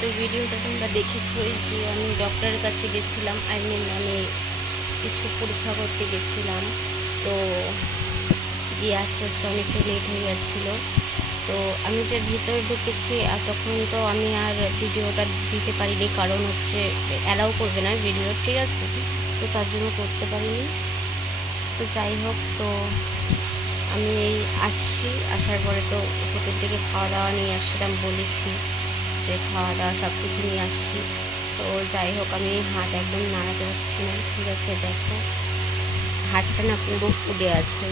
তো ভিডিওটা তোমরা দেখেছোই যে আমি ডক্টরের কাছে গেছিলাম, আমি কিছু পরীক্ষা করতে গেছিলাম। তো গিয়ে আস্তে আস্তে অনেকটা লেট হয়ে যাচ্ছিলো। তো আমি যে ভিতরে ঢুকেছি আর তখন তো আমি আর ভিডিওটা দিতে পারিনি, কারণ হচ্ছে অ্যালাউ করবে না ভিডিও, ঠিক আছে, তো তার জন্য করতে পারিনি। তো যাই হোক, তো আমি এই আসার পরে তো হোটেল থেকে খাওয়া দাওয়া নিয়ে আসছিলাম, বলেছি যে খাওয়া দাওয়া সব কিছু নিয়ে আসছি। তো যাই হোক, আমি হাত একদম নাড়াতে পারছি না, ঠিক আছে, দেখো হাতটা না পুরো ফুলে আছে,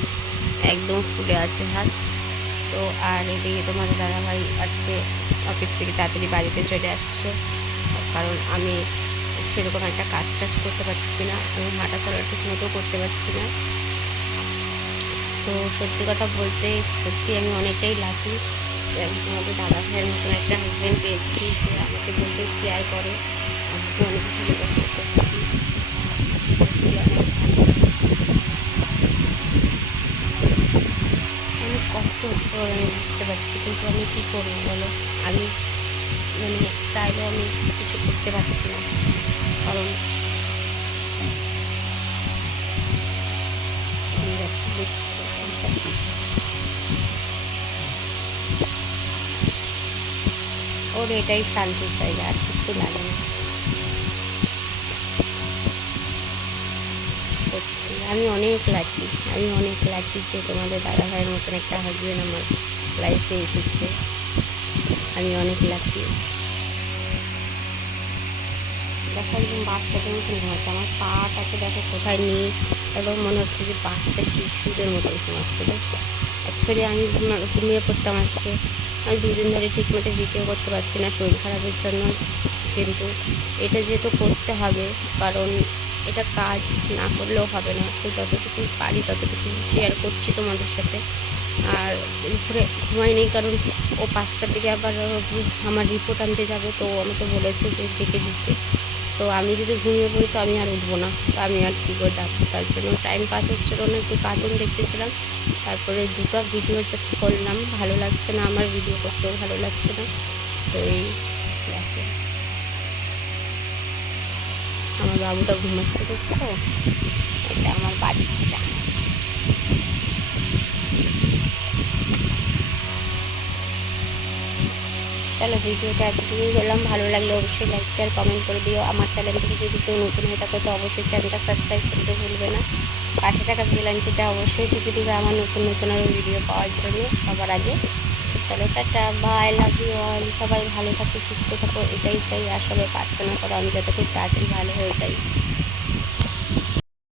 একদম ফুলে আছে হাত। তো আর এদিকে তোমাদের দাদাভাই আজকে অফিস থেকে তাড়াতাড়ি বাড়িতে চলে আসছে, কারণ আমি সেরকম একটা কাজ টাজ করতে পারছি না, আমি হাঁটা চলা ঠিক মতো করতে পারছি না। তো সত্যি কথা বলতে সত্যি আমি অনেকটাই লাকি যে আমি তোমাদের দাদা ভাইয়ের মতন একটা হাজব্যান্ড পেয়েছি, যে আমাকে বলতে কেয়ার করে, আমাকে অনেক ভালোবাসে। অনেক কষ্ট হচ্ছে বলে আমি বুঝতে পারছি, কিন্তু আমি কী করবো বলো, আমি চাইলেও আমি কিছু করতে পারছি না, কারণ ওর এটাই শান্তির জায়গা, আর কিছু লাগে না। সত্যি আমি অনেক লাকি যে তোমাদের দাদা ভাইয়ের মতন একটা হাজবেন্ড আমার লাইফে এসেছে, আমি অনেক লাকি। দেখো একদম বাচ্চাদের মতন ঘুমাচ্ছে, আমার পাটাকে দেখো কোথায় নেই, একদম মনে হচ্ছে যে বাচ্চা শিশুদের মতন ঘুমাচ্ছে। দেখো অ্যাকচুয়ালি আমি ঘুমিয়ে পড়তাম আজকে, আমি দুদিন ধরে ঠিকমতো ভিডিও করতে পারছি না শরীর খারাপের জন্য, কিন্তু এটা যেহেতু করতে হবে, কারণ এটা কাজ না করলেও হবে না, তো যতটুকু পারি ততটুকু শেয়ার করছি তোমাদের সাথে। আর দুপুরে ঘুমাইনি, কারণ ও 5টার দিকে আবার আমার রিপোর্ট আনতে যাবে, তো আমাকে বলেছে যে ডেকে দিতে। তো আমি যদি ঘুমিয়ে পড়ি তো আমি আর উঠবো না, তো আমি আর কী করে ডাকবো, তার জন্য টাইম পাস হচ্ছিলো না, একটু কার্টুন দেখতেছিলাম, তারপরে দুটো ভিডিও জাস্ট করলাম, ভালো লাগছে না, আমার ভিডিও করতেও ভালো লাগছে না। তো এই দেখো আমার বাবুটা ঘুমাচ্ছে, দেখছো, এটা আমার বাচ্চা। চলো ভিডিওটা এতটুকুই করলাম, ভালো লাগলে অবশ্যই লাইক শেয়ার কমেন্ট করে দিও। আমার চ্যানেলটিকে যদি কেউ নতুন হয়ে থাকে তো অবশ্যই চ্যানেলটা সাবস্ক্রাইব করতে ভুলবে না, পাশে থাকা বেল আইকনটা অবশ্যই টিপে দিবে আমার নতুন আরও ভিডিও পাওয়ার জন্য সবার আগে। চলো tata, bye, love you all, সবাই ভালো থাকো সুস্থ থাকো, এটাই চাই, আর সবাই প্রার্থনা করো আমি যাতে খুব তাড়াতাড়ি ভালো হয়ে যাই।